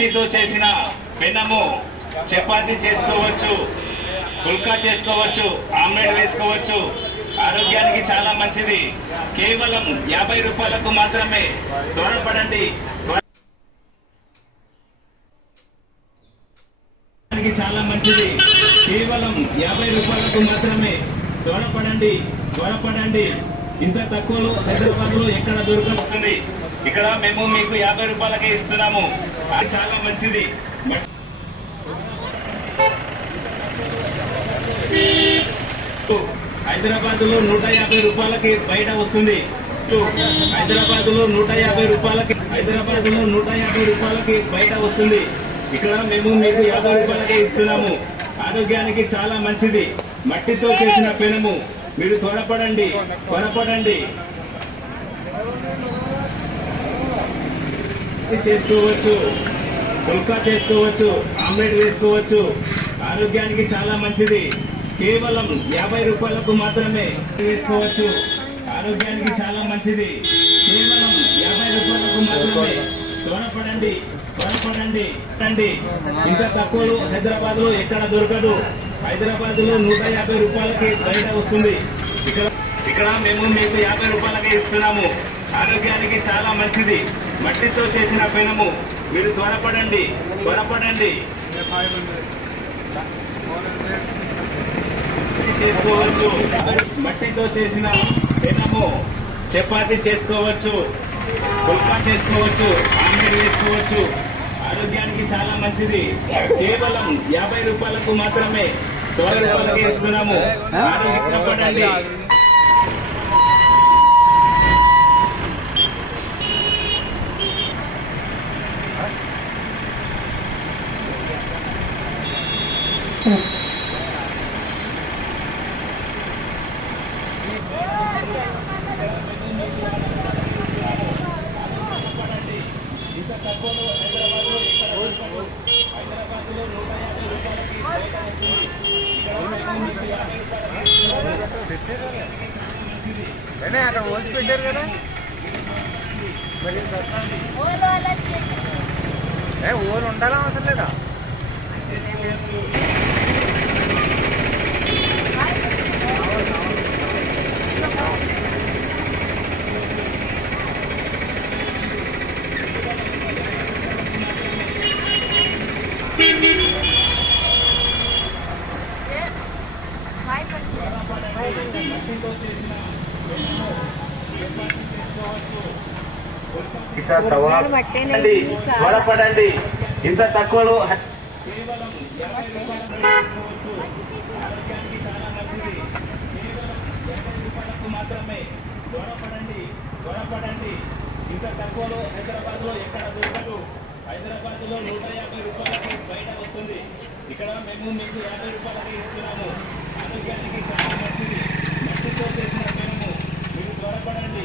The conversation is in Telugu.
మట్టితో చేసిన పెనము చపాతీ చేసుకోవచ్చు, పుల్కా చేసుకోవచ్చు, ఆమ్లెట్ వేసుకోవచ్చు. ఆరోగ్యానికి చాలా మంచిది. కేవలం 50 రూపాయలకు మాత్రమే. త్వరపడండి. చాలా మంచిది. కేవలం 50 రూపాయలకు మాత్రమే. త్వరపడండి. ఇంత తక్కువలో హైదరాబాద్ లో ఎక్కడ దొరకబోతుంది. ఇక్కడ మేము మీకు 50 రూపాయలకే ఇస్తున్నాము. అది చాలా మంచిది. హైదరాబాద్ లో 150 రూపాయలకి బయట వస్తుంది. హైదరాబాద్ లో 150 రూపాయలకి బయట వస్తుంది. ఇక్కడ మేము మీకు 50 రూపాయలకే ఇస్తున్నాము. ఆరోగ్యానికి చాలా మంచిది. మట్టితో చేసిన పెనము. మీరు త్వరపడండి. చేసుకోవచ్చు, పుల్కా చేసుకోవచ్చు, ఆమ్లెట్ వేసుకోవచ్చు. ఆరోగ్యానికి చాలా మంచిది. కేవలం 50 రూపాయలకు మాత్రమే వేసుకోవచ్చు. ఆరోగ్యానికి చాలా మంచిది. కేవలం 50 రూపాయలకు మాత్రమే. త్వరపడండి. ఇంత తక్కువలో హైదరాబాద్ లో ఎక్కడ దొరకదు. హైదరాబాద్ లో 150 రూపాయలకి బయట వస్తుంది. ఇక్కడ మేము మీకు 50 రూపాయలకే ఇస్తున్నాము. ఆరోగ్యానికి చాలా మంచిది. మట్టితో చేసిన పెనము. మీరు త్వరపడండి. చేసుకోవచ్చు. మట్టితో చేసిన పెనము చపాతీ చేసుకోవచ్చు, పుల్కా చేసుకోవచ్చు, ఆమ్లెట్ వేసుకోవచ్చు. ఆరోగ్యానికి చాలా మంచిది. కేవలం 50 రూపాయలకు మాత్రమే. త్వరపడండి ఇస్తున్నాము. ఆరోగ్యపడండి. ఇంత తక్కువలో హైదరాబాద్ లో హైదరాబాద్ లో 150 రూపాయలకి అక్కడ హోల్స్ పెట్టారు కదా. ఓలు ఉండాలా అవసరం లేదా? త్వరపడండి. ఇంత తక్కువలో మాత్రమే. త్వరపడండి. ఇంత తక్కువలో హైదరాబాద్ లో ఎక్కడ దొరకదు. హైదరాబాద్ లో 150 రూపాయలకి బయట వస్తుంది. ఇక్కడ మేము మీకు 50 రూపాయలకి ఇస్తున్నాము. ఆరోగ్యానికి చాలా మంచిది. మట్టితో చేసిన పెనము. మీరు త్వరపడండి.